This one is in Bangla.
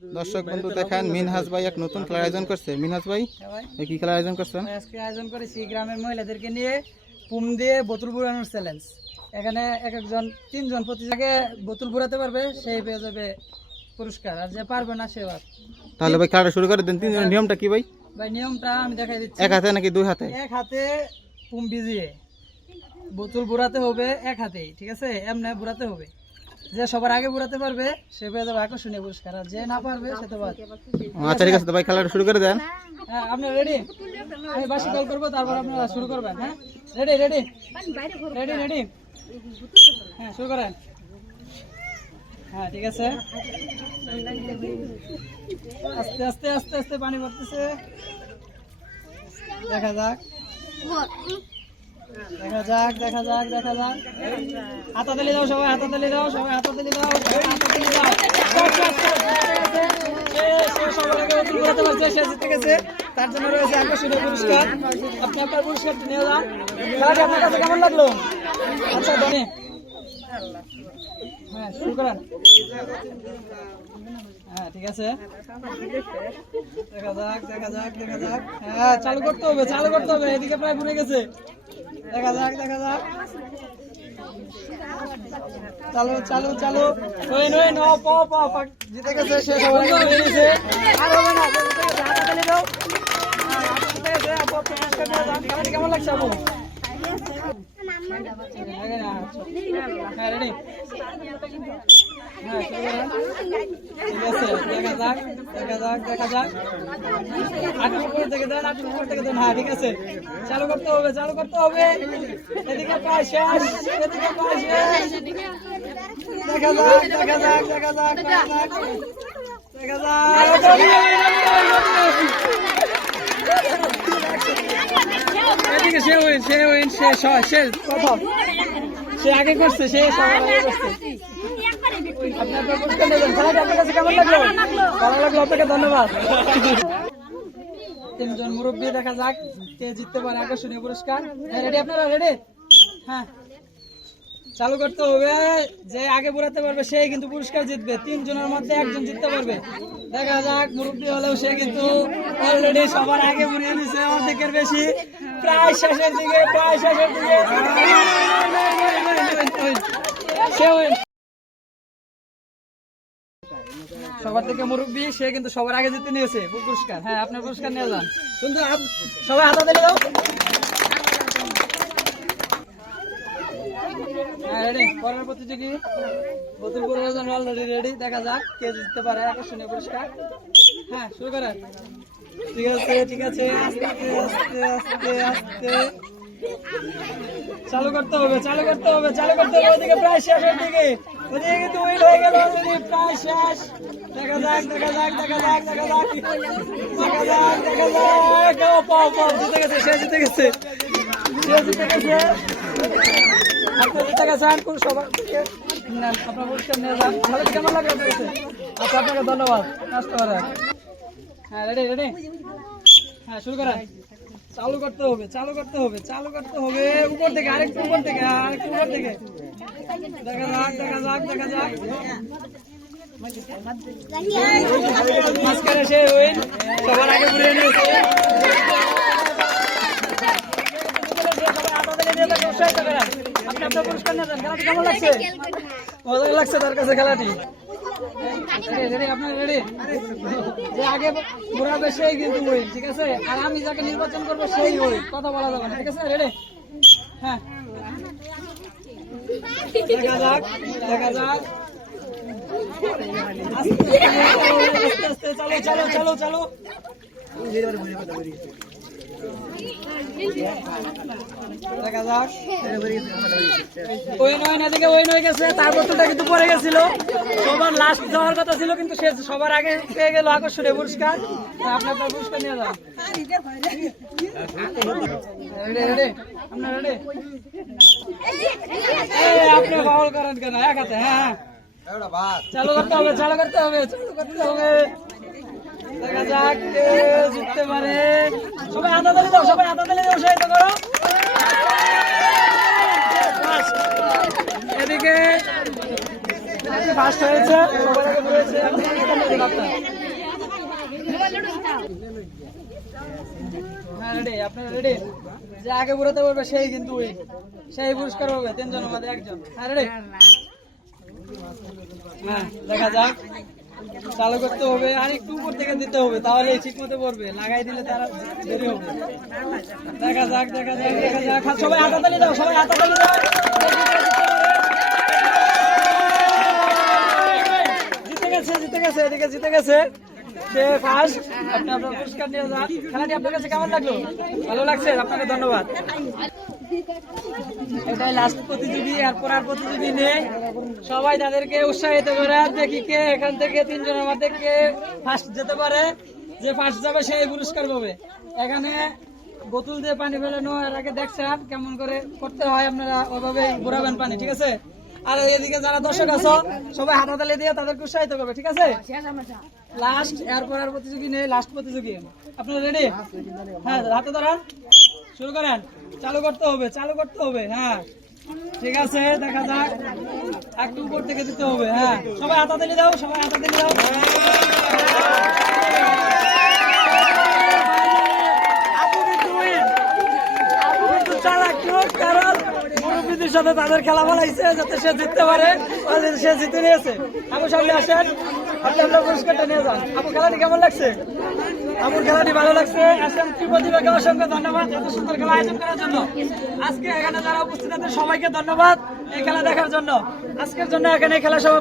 দর্শক বন্ধু দেখেন মিনহাজ ভাই এক নতুন খেলার আয়োজন করছে। মিনহাজ ভাই হ্যাঁ কি খেলার আয়োজন করছেন? আজকে আয়োজন করেছি গ্রামের মহিলাদেরকে নিয়ে পুম দিয়ে বোতল বুড়ানোর চ্যালেঞ্জ। এখানে এক একজন তিনজন প্রতিযোগে বোতল বুড়াতে পারবে সেই পেয়ে যাবে পুরস্কার। আর যে পারবে না সে বাদ তাহলে ভাই খেলাটা শুরু করে দেন। তিনজনের নিয়মটা কি ভাই? ভাই নিয়মটা আমি দেখাই দিচ্ছি। এক হাতে নাকি দুই হাতে? এক হাতে পুম ভিজিয়ে। বোতল বুড়াতে হবে এক হাতেই ঠিক আছে? এমনি বুড়াতে হবে। যে সবার আগে বুড়াতে পারবে সে পেয়ে যাবে আকর্ষণীয় পুরস্কার। আর যে না পারবে সে তো বাদ। আচ্ছা ঠিক আছে তো ভাই খেলাটা শুরু করে দেন। হ্যাঁ আপনি রেডি আমি বাসি কল করব তারপর আপনারা শুরু করবেন হ্যাঁ? রেডি রেডি রেডি রেডি হ্যাঁ শুরু করেন। হ্যাঁ ঠিক আছে। আস্তে আস্তে আস্তে আস্তে পানি পড়তেছে। দেখা যাক। দেখা যাক দেখা যাক দেখা যাক দাও সবাই দাও সবাই দাও। তার জন্য রয়েছে পুরস্কার আপনি আপনার পুরস্কারটি নিয়ে যান আপনার কাছে কেমন লাগল আচ্ছা ধনী হ্যাঁ শুরু করেন হ্যাঁ ঠিক আছে দেখা যাক দেখা যাক দেখা যাক হ্যাঁ চালু করতে হবে চালু করতে হবে এদিকে প্রায় ভরে গেছে দেখা যাক দেখা যাক চালু চালু চালু নই নই ন প প জিতে গেছে সে সবাই গেছে আর হবে না হাতে তালি দাও হ্যাঁ, কেমন লাগছে আপু হ্যাঁ রেডি হ্যাঁ শুরু করেন ঠিক আছে দেখা যাক দেখা যাক দেখা যাক আটের উপর থেকে দেন আটের উপর থেকে দেন হ্যাঁ ঠিক আছে চালু করতে হবে চালু করতে হবে এদিকে প্রায় শেষ এদিকে প্রায় শেষ দেখা যাক দেখা যাক দেখা যাক দেখা যাক দেখা যাক এদিকে সে উইন সে উইন সে সে প্রথম। সে আগে করছে, সে সবার আগে করছে। তিনজন মুরব্বী, দেখা যাক কে জিততে পারে আকর্ষণীয় পুরস্কার। রেডি আপনারা রেডি হ্যাঁ। চালু করতে হবে। যে আগে বুড়াতে পারবে সেই কিন্তু পুরস্কার জিতবে। তিনজনের মধ্যে একজন জিততে পারবে। দেখা যাক, মুরব্বী হলেও সে কিন্তু অলরেডি সবার আগে বুড়িয়ে নিছে অর্ধেকের বেশি। প্রায় শেষের দিকে প্রায় শেষের দিকে সবার থেকে মুরব্বী, সে কিন্তু সবার আগে জিতে নিয়েছে। পুরস্কার। হ্যাঁ আপনার পুরস্কার নিয়ে যান। কিন্তু সবাই হাতা দিলে হ্যাঁ পরের প্রতিযোগী অলরেডি রেডি দেখা যাক কে জিততে পারে। আকর্ষণীয় পুরস্কার। হ্যাঁ শুরু করেন। ঠিক আছে ঠিক আছে, আস্তে আস্তে আস্তে আস্তে চালু করতে হবে, চালু করতে হবে, চালু করতে হবে, ওদিকে প্রায় শেষের দিকে। ওদিকে কিন্তু উইল হয়ে গেল প্রায় শেষ। দেখা যাক দেখা যাক দেখা যাক দেখা যাক। দেখা যাক দেখা যাক। ও, পাও পাও, জিতে গেছে, সে জিতে গেছে। সে জিতে গেছে। আপনি জিতে গেছেন কোন সবার থেকে? আপনার পুরস্কার নিয়ে যান। তাহলে কেমন লাগল আপনার কাছে? আচ্ছা আপনাকে ধন্যবাদ। করেন হ্যাঁ রেডি রেডি হ্যাঁ শুরু করেন। চালু করতে হবে চালু করতে হবে চালু করতে হবে। উপর থেকে আরেকটু উপর থেকে আরেকটু উপর থেকে। দেখা যাক দেখা যাক দেখা যাক। মাঝখানে সে সবার আগে ঘুরে নিয়েছে আপনি আপনার পুরস্কার নেবেন। খেলাটি কেমন লাগছে? মজা লাগছে তার কাছে খেলাটি রেডি রেডি আপনার রেডি আগে ঘোরাবে কিন্তু ওই ঠিক আছে? আর আমি যাকে নির্বাচন করব সেই কথা বলা যাবে ঠিক আছে? রেডি? হ্যাঁ। দেখা যাক দেখা যাক। চালো চালো চালো। দেখা যাক। নয় না থেকে ওই নয় গেছে তার বোতলটা কিন্তু পরে গেছিল। সবার লাস্ট যাওয়ার কথা ছিল, কিন্তু সে সবার আগে পেয়ে গেল আকর্ষণীয় পুরস্কার। আপনি আপনার পুরস্কার নিয়ে করেন কেন? এক হাতে হ্যাঁ হ্যাঁ। চালু করতে হবে, চালু করতে হবে, চালু করতে হবে। দেখা যাক জিততে পারে। সবাই হাতা তালি দাও সবাই হাতা তালি দাও সহায়তা করো এদিকে ফার্স্ট হয়েছে। হ্যাঁ সেই কিন্তু। সেই পুরস্কার হবে একজন। হ্যাঁ হ্যাঁ দেখা যাক। চালু করতে হবে, আর একটু উপর থেকে দিতে হবে তাহলে ঠিক মতো পড়বে। লাগাই দিলে তারা দেরি হবে দেখা যাক দেখা যাক দেখা যাক। হাত- সবাই হাতাতালি দাও, সবাই হাতাতালি দাও। সবাই তাদেরকে উৎসাহিত করে, দেখি কে এখান থেকে তিনজনের মধ্যে কে ফার্স্ট যেতে পারে। যে ফার্স্ট যাবে, সেই পুরস্কার পাবে। এখানে বোতল দিয়ে পানি ফেলানো, এর আগে দেখছেন কেমন করে করতে হয় আপনারা ওইভাবে ঘোরাবেন পানি, ঠিক আছে? আর এদিকে যারা দর্শক আছো, সবাই হাতাতালি দিয়ে তাদেরকে উৎসাহিত করবে, ঠিক আছে? লাস্ট এরপর আর প্রতিযোগী নেই লাস্ট প্রতিযোগী। আপনারা রেডি হ্যাঁ হাতে ধরান। শুরু করেন। চালু করতে হবে, চালু করতে হবে হ্যাঁ। ঠিক আছে, দেখা যাক। একটু উপর থেকে দিতে হবে হ্যাঁ। সবাই হাতাতালি দাও, সবাই হাতাতালি দাও আপু কিন্তু win। আপু কিন্তু চালাক লোক, কারণ সাথে তাদের খেলা বলাইছে যাতে সে জিততে পারে সে জিতে নিয়েছে। আপু, সামনে আসেন। আপনি আপনার পুরস্কারটা নিয়ে যান। আপু, খেলাটি কেমন লাগছে? আমার খেলাটি ভালো লাগছে। আসেন ত্রিপতিবাকে অসংখ্য ধন্যবাদ এত সুন্দর খেলা আয়োজন করার জন্য। আজকে এখানে যারা উপস্থিত আছেন, সবাইকে ধন্যবাদ এই খেলা দেখার জন্য। আজকের জন্য এখানে খেলা।